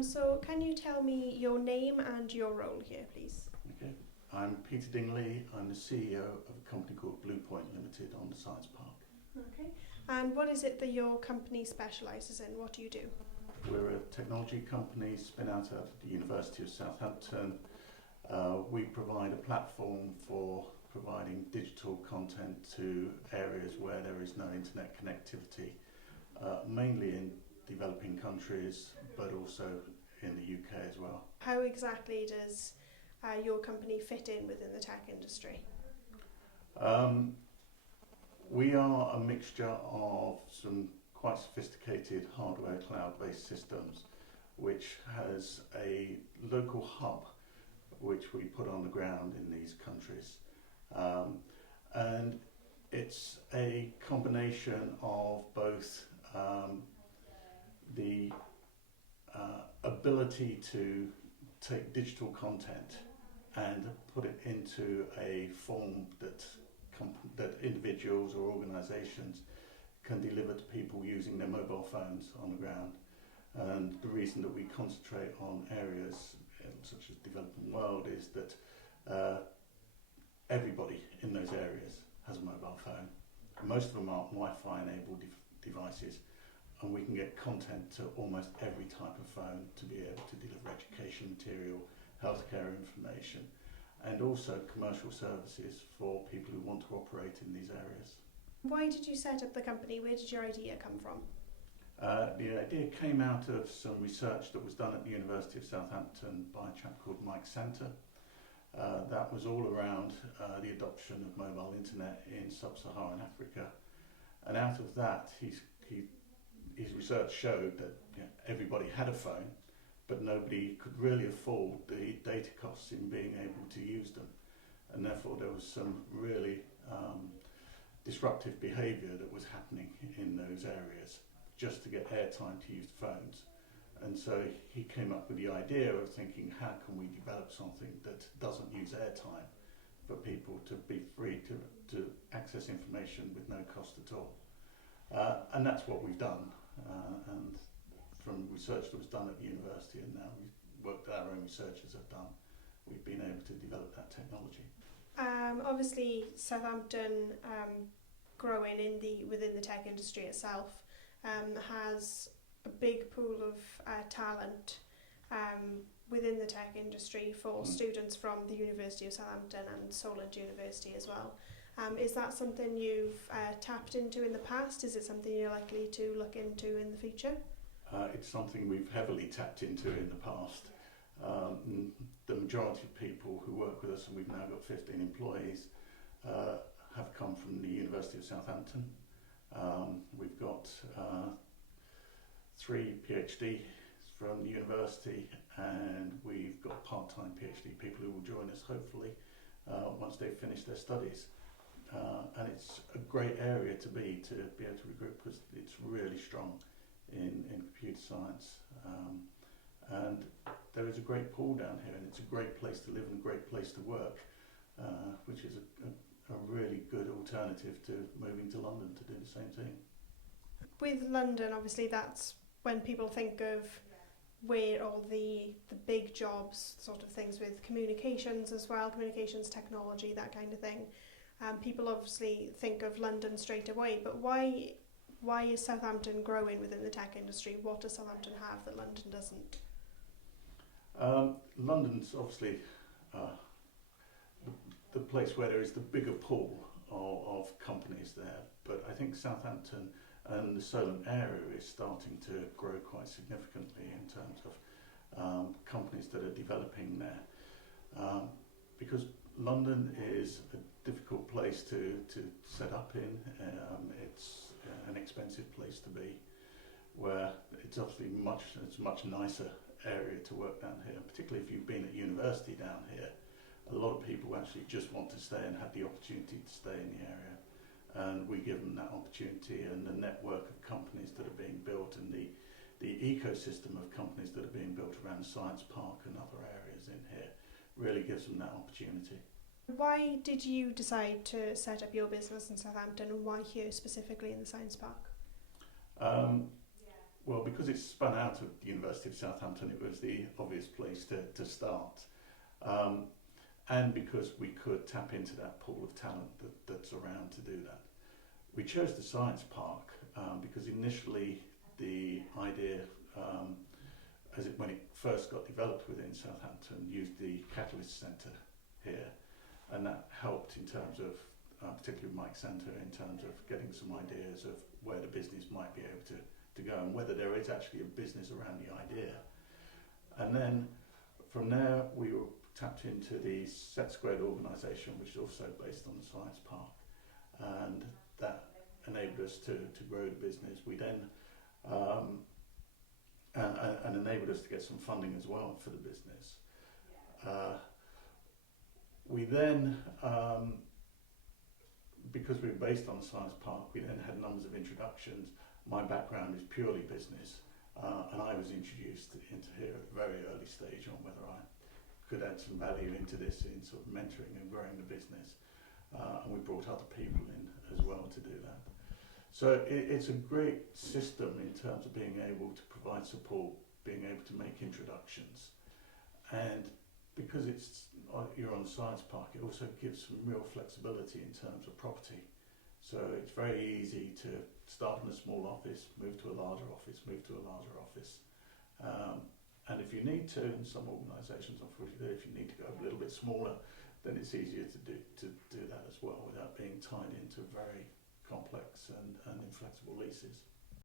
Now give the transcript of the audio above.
So can you tell me your name and your role here, please? Okay, I'm Peter Dingley. I'm the CEO of a company called BluPoint Limited on the Science Park. Okay. And what is it that your company specialises in? What do you do? We're a technology company spin out of the University of Southampton. We provide a platform for providing digital content to areas where there is no internet connectivity, mainly in developing countries, but also in the UK as well. How exactly does your company fit in within the tech industry? We are a mixture of some quite sophisticated hardware cloud-based systems, which has a local hub which we put on the ground in these countries. And it's a combination of both the ability to take digital content and put it into a form that individuals or organisations can deliver to people using their mobile phones on the ground. And the reason that we concentrate on areas such as developing world is that everybody in those areas has a mobile phone. Most of them are Wi-Fi enabled devices, and we can get content to almost every type of phone to be able to deliver education material, healthcare information, and also commercial services for people who want to operate in these areas. Why did you set up the company? Where did your idea come from? The idea came out of some research that was done at the University of Southampton by a chap called Mike Santa. That was all around the adoption of mobile internet in sub-Saharan Africa. And out of that, his research showed that everybody had a phone, but nobody could really afford the data costs in being able to use them. And therefore there was some really disruptive behaviour that was happening in those areas just to get airtime to use phones. And so he came up with the idea of thinking, how can we develop something that doesn't use airtime for people to be free to access information with no cost at all. And that's what we've done. And from research that was done at the university, and now work that our own researchers have done, we've been able to develop that technology. Obviously, Southampton, growing within the tech industry itself, has a big pool of talent within the tech industry for students from the University of Southampton and Solent University as well. Is that something you've tapped into in the past? Is it something you're likely to look into in the future? It's something we've heavily tapped into in the past. The majority of people who work with us, and we've now got 15 employees, have come from the University of Southampton. We've got 3 PhD from the university, and we've got part-time PhD people who will join us hopefully once they've finished their studies. And it's a great area to be able to recruit, because it's really strong in computer science, and there is a great pool down here, and it's a great place to live and a great place to work, which is a really good alternative to moving to London to do the same thing. With London, obviously that's when people think of where all the big jobs, sort of things with communications as well, communications technology, that kind of thing. People obviously think of London straight away, but why is Southampton growing within the tech industry? What does Southampton have that London doesn't? London's obviously the place where there is the bigger pool of companies there, but I think Southampton and the Solent area is starting to grow quite significantly in terms of companies that are developing there, because London is a difficult place to set up in. It's an expensive place to be, where it's obviously it's a much nicer area to work down here, particularly if you've been at university down here. A lot of people actually just want to stay and have the opportunity to stay in the area, and we give them that opportunity, and the network of companies that are being built, and the ecosystem of companies that are being built around the Science Park and other areas in here really gives them that opportunity. Why did you decide to set up your business in Southampton, and why here specifically in the Science Park? well, because it's spun out of the University of Southampton, it was the obvious place to start. And because we could tap into that pool of talent that's around to do that. We chose the Science Park because initially the idea, when it first got developed within Southampton, used the Catalyst Centre here, and that helped in terms of, particularly with Mike Centre, in terms of getting some ideas of where the business might be able to go and whether there is actually a business around the idea. And then from there we were tapped into the Set Squared organisation, which is also based on the Science Park, and that enabled us to grow the business. We then and enabled us to get some funding as well for the business. We then, because we were based on the Science Park, we then had numbers of introductions. My background is purely business, and I was introduced into here at a very early stage on whether I could add some value into this in sort of mentoring and growing the business. And we brought other people in as well to do that. So it's a great system in terms of being able to provide support, being able to make introductions. And because you're on the Science Park, it also gives some real flexibility in terms of property. So it's very easy to start in a small office, move to a larger office, move to a larger office. And if you need to, in some organisations, unfortunately, if you need to go a little bit smaller, then it's easier to do that as well without being tied into very complex and inflexible leases.